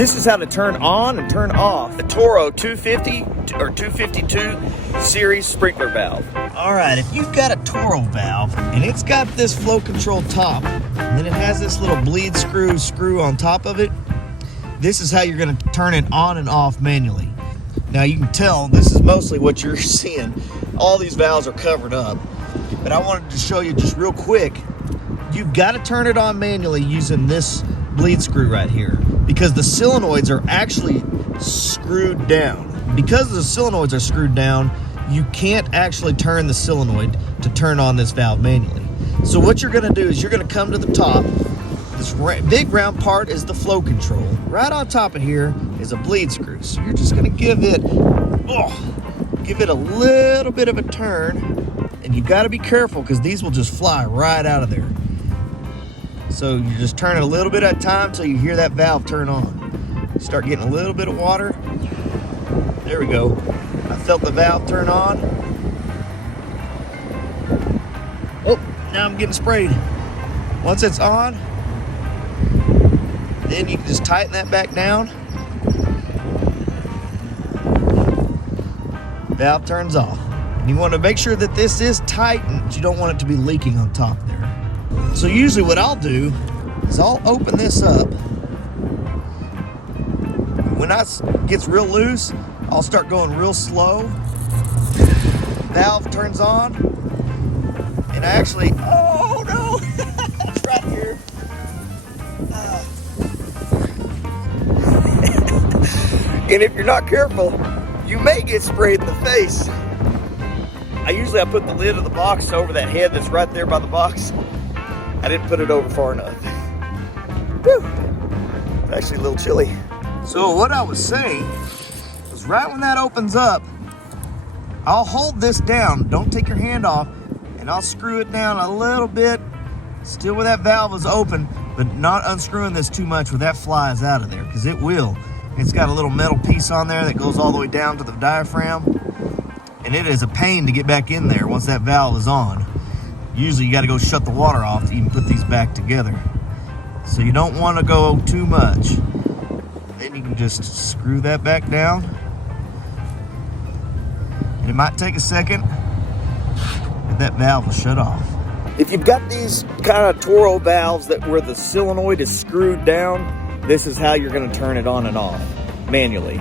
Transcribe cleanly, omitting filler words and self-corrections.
This is how to turn on and turn off the Toro 250 or 252 series sprinkler valve. All right, if you've got a Toro valve and it's got this flow control top, and then it has this little bleed screw on top of it, this is how you're gonna turn it on and off manually. Now you can tell this is mostly what you're seeing. All these valves are covered up, but I wanted to show you just real quick. You've got to turn it on manually using this bleed screw right here, because the solenoids are actually screwed down. Because the solenoids are screwed down, you can't actually turn the solenoid to turn on this valve manually. So what you're gonna do is you're gonna come to the top. This big round part is the flow control. Right on top of here is a bleed screw. So you're just gonna give it a little bit of a turn, and you've got to be careful because these will just fly right out of there. So you just turn it a little bit at a time until you hear that valve turn on. Start getting a little bit of water. There we go. I felt the valve turn on. Oh, now I'm getting sprayed. Once it's on, then you can just tighten that back down. Valve turns off. And you want to make sure that this is tightened. You don't want it to be leaking on top there. So usually what I'll do is I'll open this up. When it gets real loose, I'll start going real slow. Valve turns on. And actually, oh no, it's right here. And if you're not careful, you may get sprayed in the face. I put the lid of the box over that head that's right there by the box. I didn't put it over far enough. Whew. It's actually a little chilly. So what I was saying was right when that opens up, I'll hold this down. Don't take your hand off, and I'll screw it down a little bit, still where that valve is open, but not unscrewing this too much where that flies out of there, because it will. It's got a little metal piece on there that goes all the way down to the diaphragm, and it is a pain to get back in there once that valve is on. Usually you got to go shut the water off to even put these back together. So you don't want to go too much. Then you can just screw that back down. And it might take a second, but that valve will shut off. If you've got these kind of Toro valves where the solenoid is screwed down, this is how you're going to turn it on and off manually.